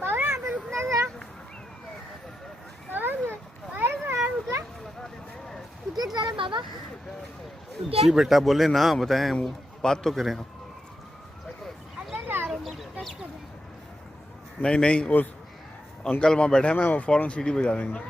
बाबा यहाँ पे रुकना जरा। बाबा टिकट जरा बाबा। जी बेटा बोले ना, बताएं, वो बात तो करें आप। अंदर जा रहा हूँ मैं, टच कर रहा हूँ। नहीं नहीं, उस अंकल वहाँ बैठे हैं, मैं वो फ़ौरन सीटी बजा देंगे।